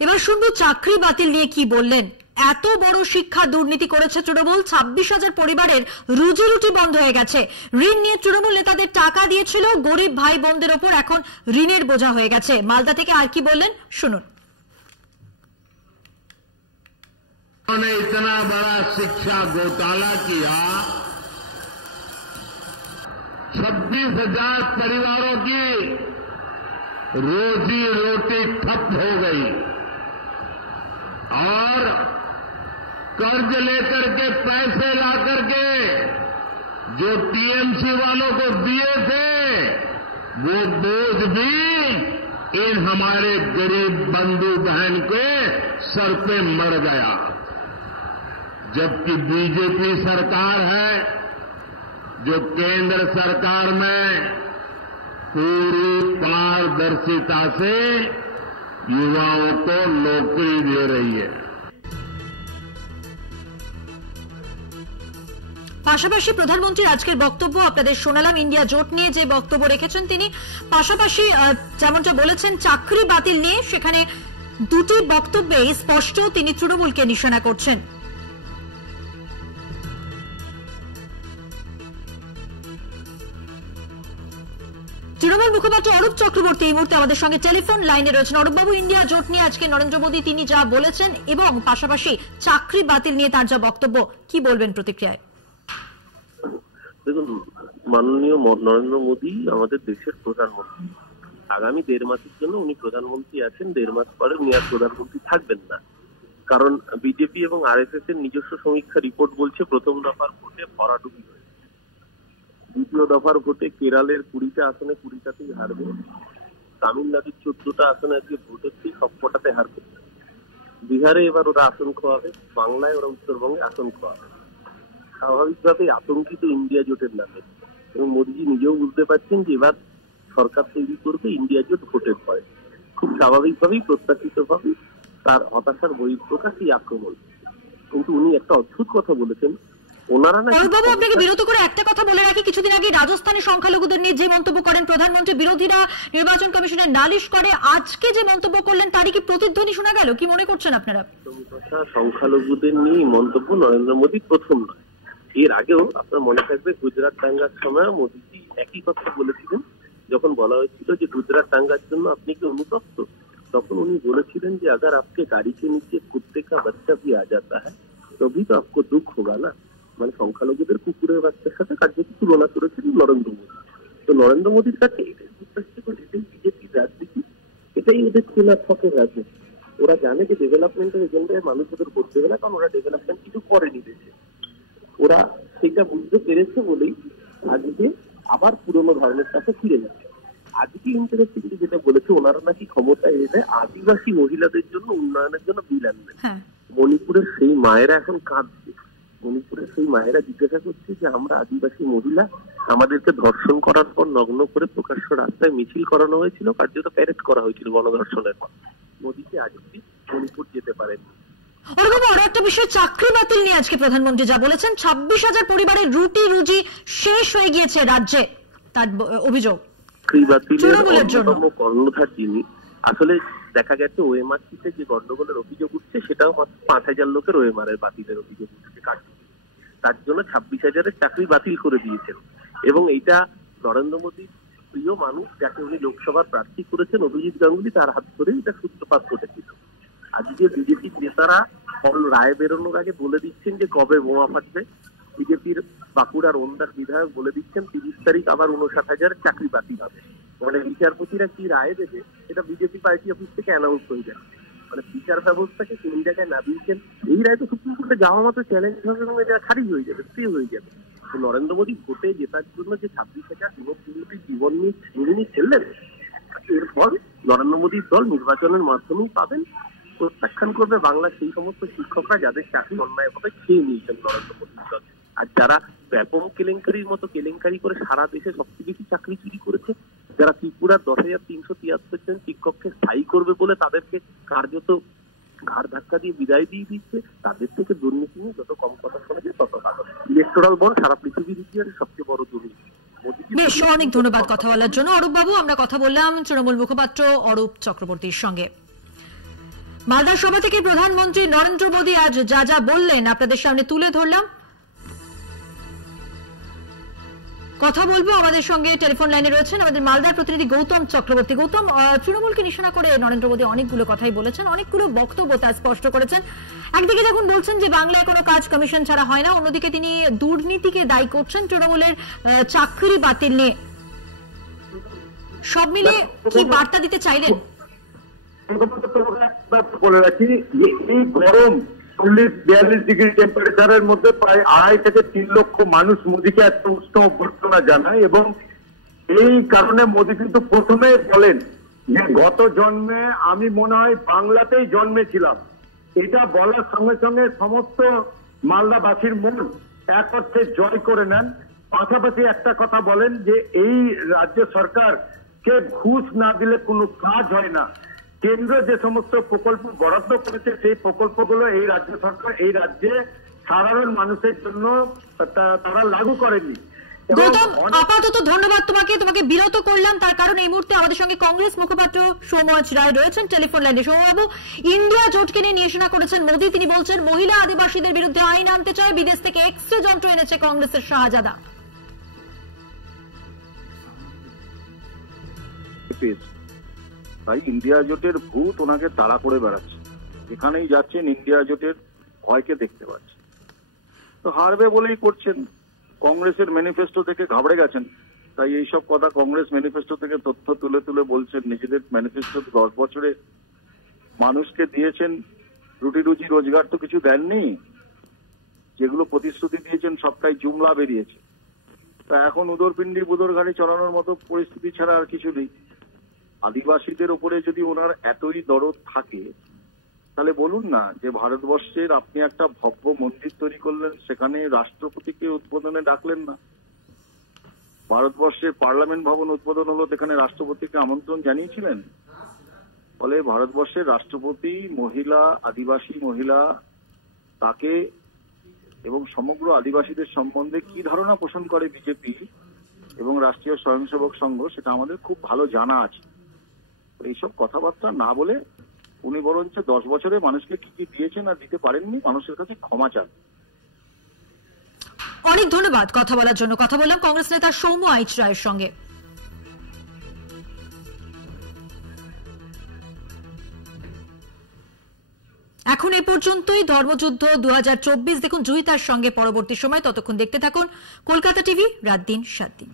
এবার শুনবো চাকরি বাতিল নিয়ে কি বললেন। এত বড় শিক্ষা দুর্নীতি করেছে তৃণমূল, 26,000 পরিবারের রুজি রুটি বন্ধ হয়ে গেছে। ঋণ নিয়ে তৃণমূল নেতাদের টাকা দিয়েছিল, গরিব ভাই বোনদের ওপর এখন ঋণের বোঝা হয়ে গেছে। মালদা থেকে আর কি বললেন শুনুন। उन्होंने इतना बड़ा शिक्षा घोटाला किया, 26,000 परिवारों की रोजी रोटी ठप हो गई और कर्ज लेकर के पैसे ला करके जो टीएमसी वालों को दिए थे वो बोझ भी इन हमारे गरीब बंधु बहन के सर पे मर गया। जबकि बीजेपी सरकार है जो केंद्र सरकार में पूरी पारदर्शिता से युवाओं को नौकरी दे रही है। পাশাপাশি প্রধানমন্ত্রীর আজকের বক্তব্য আপনাদের শোনালাম। ইন্ডিয়া জোট নিয়ে যে বক্তব্য রেখেছেন তিনি, পাশাপাশি যেমনটা বলেছেন চাকরি বাতিল নিয়ে, সেখানে দুটি বক্তব্যে স্পষ্ট তিনি তৃণমূলকে নিশানা করছেন। তৃণমূল মুখপাত্র অরূপ চক্রবর্তী এই মুহূর্তে আমাদের সঙ্গে টেলিফোন লাইনে রয়েছেন। অরূপবাবু, ইন্ডিয়া জোট নিয়ে আজকে নরেন্দ্র মোদী তিনি যা বলেছেন এবং পাশাপাশি চাকরি বাতিল নিয়ে তার যা বক্তব্য, কি বলবেন প্রতিক্রিয়ায়? দেখুন, মাননীয় নরেন্দ্র মোদী আমাদের দেশের প্রধানমন্ত্রী। আগামী 1.5 মাসের জন্য উনি প্রধানমন্ত্রী আছেন। 1.5 মাস পরে উনি আর প্রধানমন্ত্রী থাকবেন না। কারণ বিজেপি এবং আরএসএস এর নিজস্ব সমীক্ষা রিপোর্ট বলছে প্রথম দফার ভোটে ভরাডুবি হয়েছে। দ্বিতীয় দফার ভোটে কেরালের 20টা আসনে 20টাতেই হারবে। তামিলনাড়ুর 14টা আসনে আজকে ভোট হচ্ছে, সবকটাতে হারবে। বিহারে এবার ওরা আসন খোয়াবে, বাংলায় ওরা উত্তরবঙ্গে আসন খোয়াবে। স্বাভাবিকভাবে আতঙ্কিত ইন্ডিয়া জোটের নামে, এবং মোদীজি নিজেও বুঝতে পারছেন যে এবার সরকার তৈরি করবে ইন্ডিয়া জোট ভোটের পরে। খুব স্বাভাবিকভাবেই প্রত্যাশিতভাবে তার হতাশার বহিঃপ্রকাশ এই আক্রমণ। কিন্তু উনি একটা অদ্ভুত কথা বলেছেন, ওনারা না। অরূপবাবু, আপনাকে বিরত করে একটা কথা বলে রাখি, কিছুদিন আগে রাজস্থানে সংখ্যালঘুদের নিয়ে যে মন্তব্য করেন প্রধানমন্ত্রী, বিরোধীরা নির্বাচন কমিশনের নালিশ করে, আজকে যে মন্তব্য করলেন তারই কি প্রতিধ্বনি শোনা গেল? কি মনে করছেন আপনারা? সংখ্যালঘুদের নিয়ে মন্তব্য নরেন্দ্র মোদী প্রথম নয়। এর আগেও আপনার মনে থাকবে গুজরাট দাঙ্গার সময় মোদীজি একই কথা বলেছিলেন। যখন বলা হয়েছিল যে গুজরাট দাঙ্গার জন্য আপনি কি অনুতপ্ত, তখন উনি বলেছিলেন যে अगर आपके गाड़ी के नीचे कुत्ते का बच्चा भी आ जाता है तभी तो आपको दुख होगा ना। মানে সংখ্যালঘুদের কুকুরের বাচ্চার সাথে কার্যত তুলনা করেছিলেন নরেন্দ্র মোদী। তো নরেন্দ্র মোদীর কাছে এটাই বিজেপির রাজনীতি, এটাই ওদের চেনা ছকের রাজনীতি। ওরা জানে যে ডেভেলপমেন্টের এজেন্ডায় মানুষ ওদের ভোট দেবে না, কারণ ওরা ডেভেলপমেন্ট কিছু করেনি দেশে। ওরা সেটা বুঝতে পেরেছে বলেই আজকে আবার পুরোনো ধর্মের কাছে ফিরে যাচ্ছে। আজকে ইন্টারেস্টিংলি যেটা বলেছে, ওনারা নাকি ক্ষমতায় এসে আদিবাসী মহিলাদের জন্য উন্নয়নের জন্য বিল আনবেন। মণিপুরের সেই মায়েরা এখন কাঁদছে। মণিপুরের সেই মায়েরা জিজ্ঞাসা করছে যে আমরা আদিবাসী মহিলা, আমাদেরকে ধর্ষণ করার পর নগ্ন করে প্রকাশ্য রাস্তায় মিছিল করানো হয়েছিল, কার্যত প্যারেড করা হয়েছিল গণধর্ষণের পর। মোদীকে আজ অব্দি মণিপুর যেতে পারেনি। অরূপবাবু, আরো একটা বিষয়, চাকরি বাতিল নিয়ে আজকে প্রধানমন্ত্রী যা বলেছেন, 26,000 পরিবারের রুজি শেষ হয়ে গিয়েছে রাজ্যে, তার অভিযোগ। চাকরি বাতিলের অন্যতম কর্ণধার যিনি, আসলে দেখা গেছে ওএমআরসিতে যে গন্ডগোলের অভিযোগ উঠছে সেটাও মাত্র 5,000 লোকের ওএমআর এর বাতিলের অভিযোগ উঠছে। তার জন্য 26,000-এর চাকরি বাতিল করে দিয়েছেন। এবং এইটা নরেন্দ্র মোদীর প্রিয় মানুষ, যাকে উনি লোকসভার প্রার্থী করেছেন, অভিজিৎ গাঙ্গুলি, তার হাত ধরে এটা সূত্রপাত ঘটেছিল। আজকে বিজেপির নেতারা রায় বেরোনোর আগে বলে দিচ্ছেন যে কবে বোমা ফাটবে। বিজেপির বাঁকুড়ার ওন্দার বিধায়ক বলে দিচ্ছেন 30 তারিখ আবার 59,000 চাকরি বাতিল হবে। মানে বিচারপতিরা কি রায় দেবে এটা বিজেপি পার্টি অফিস থেকে অ্যানাউন্স হয়ে যাচ্ছে। মানে বিচার ব্যবস্থাকে কোন জায়গায় না দিয়েছেন, এই রায় তো সুপ্রিম কোর্টে যাওয়া মতো চ্যালেঞ্জ হবে এবং এটা খারিজ হয়ে যাবে, স্থির হয়ে যাবে। তো নরেন্দ্র মোদী ভোটে জেতার জন্য যে 26,000 যুবক-যুবতীর জীবন নিয়ে খেললেন, এরপর নরেন্দ্র মোদীর দল নির্বাচনের মাধ্যমেই পাবেন, প্রত্যাখ্যান করবে বাংলার সেই সমস্ত শিক্ষকরা যাদের চাকরি অন্যায়ভাবে খেয়ে নিয়েছেন নরেন্দ্র মোদীর দল। আর যারা ব্যাপক কেলেঙ্কারির মতো কেলেঙ্কারি করে সারা দেশে সবচেয়ে বেশি চাকরি চুরি করেছে, যারা ত্রিপুরার 10,373 জন শিক্ষককে স্থায়ী করবে বলে তাদেরকে কার্যত ঘাড় ধাক্কা দিয়ে বিদায় দিয়ে দিচ্ছে, তাদের থেকে দুর্নীতি নিয়ে যত কম কথা শোনা যায় তত ভালো। ইলেকটোরাল বন্ড সারা পৃথিবীর ইতিহাসে সবচেয়ে বড় দুর্নীতি। বেশ, অনেক ধন্যবাদ কথা বলার জন্য অরূপ বাবু। আমরা কথা বললাম তৃণমূল মুখপাত্র অরূপ চক্রবর্তীর সঙ্গে। মালদা সভা থেকে প্রধানমন্ত্রী নরেন্দ্র মোদী আজ যা যা বললেন আপনাদের সামনে তুলে ধরলাম। কথা বলবো, আমাদের সঙ্গে টেলিফোন লাইনে রয়েছেন আমাদের মালদার প্রতিনিধি গৌতম চক্রবর্তী। গৌতম, তৃণমূলকে নিশানা করে নরেন্দ্র মোদী অনেকগুলো কথাই বলেছেন, অনেকগুলো বক্তব্য তা স্পষ্ট করেছেন। একদিকে যখন বলছেন যে বাংলায় কোনো কাজ কমিশন ছাড়া হয় না, অন্যদিকে তিনি দুর্নীতিকে দায়ী করছেন তৃণমূলের চাকরি বাতিল নিয়ে। সব মিলে কি বার্তা দিতে চাইলেন? বলে রাখি যে এই গরম 40-42 ডিগ্রি টেম্পারেচারের মধ্যে প্রায় 2.5 থেকে 3 লক্ষ মানুষ মোদীকে একটা উষ্ণ অভ্যর্থনা জানায়, এবং এই কারণে মোদী কিন্তু প্রথমে বলেন যে গত জন্মে আমি মনে হয় বাংলাতেই জন্মেছিলাম। এটা বলার সঙ্গে সঙ্গে সমস্ত মালদাবাসীর মন এক অর্থে জয় করে নেন। পাশাপাশি একটা কথা বলেন যে এই রাজ্য সরকারকে ঘুষ না দিলে কোনো কাজ হয় না। কেন্দ্র যে সমস্ত প্রকল্প বরাদ্দ করেছে সেই প্রকল্পগুলো এই রাজ্য সরকার এই রাজ্যে সাধারণ মানুষের জন্য তারা লাগু করেনি। গৌতম, আপাতত ধন্যবাদ তোমাকে বিরত করলাম, তার কারণ এই মুহূর্তে আমাদের সঙ্গে কংগ্রেস মুখপাত্র সৌম্য রায় রয়েছেন টেলিফোন লাইনে। সৌম্যবাবু, ইন্ডিয়া জোটকে নিয়ে নিশানা করেছেন মোদী। তিনি বলছেন মহিলা আদিবাসীদের বিরুদ্ধে আইন আনতে চায়, বিদেশ থেকে এক্সরে যন্ত্র এনেছে কংগ্রেসের শাহজাদা। তাই ইন্ডিয়া জোটের ভূত ওনাকে তাড়া করে বেড়াচ্ছে, যেখানেই যাচ্ছেন ইন্ডিয়া জোটের ভয়কে দেখতে পাচ্ছে। তো হারবে বলেই করছেন, কংগ্রেসের ম্যানিফেস্টো থেকে ঘাবড়ে গেছেন, তাই এইসব কথা কংগ্রেস ম্যানিফেস্টো থেকে তথ্য তুলে তুলে বলছেন। নিজেদের ম্যানিফেস্টো 10 বছরে মানুষকে দিয়েছেন রুটি রুজি রোজগার তো কিছু দেননি, যেগুলো প্রতিশ্রুতি দিয়েছেন সবটাই জুমলা বেরিয়েছে। তা এখন উদরপিণ্ডি বুদর গাড়ি চড়ানোর মতো পরিস্থিতি ছাড়া আর কিছু নেই। আদিবাসীদের উপরে যদি ওনার এতই দরদ থাকে, তাহলে বলুন না যে ভারতবর্ষের আপনি একটা ভব্য মন্দির তৈরি করলেন, সেখানে রাষ্ট্রপতিকে উদ্বোধনে ডাকলেন না। ভারতবর্ষের পার্লামেন্ট ভবন উদ্বোধন হলো, সেখানে রাষ্ট্রপতিকে আমন্ত্রণ জানিয়েছিলেন। ফলে ভারতবর্ষের রাষ্ট্রপতি মহিলা, আদিবাসী মহিলা, তাকে এবং সমগ্র আদিবাসীদের সম্বন্ধে কি ধারণা পোষণ করে বিজেপি এবং রাষ্ট্রীয় স্বয়ংসেবক সংঘ, সেটা আমাদের খুব ভালো জানা আছে। এইসব কথাবার্তা না বলে উনি বরঞ্চ 10 বছরে মানুষকে কি কি দিয়েছেন আর দিতে পারেননি, মানুষের কাছে ক্ষমা চান। অনেক ধন্যবাদ কথা বলার জন্য। কথা বললাম কংগ্রেস নেতা সৌম্য রায়ের সঙ্গে। এখন এই পর্যন্তই। ধর্মযুদ্ধ 2024 দেখুন জুহিতার সঙ্গে পরবর্তী সময়। ততক্ষণ দেখতে থাকুন কলকাতা টিভি, রাত দিন 7 দিন।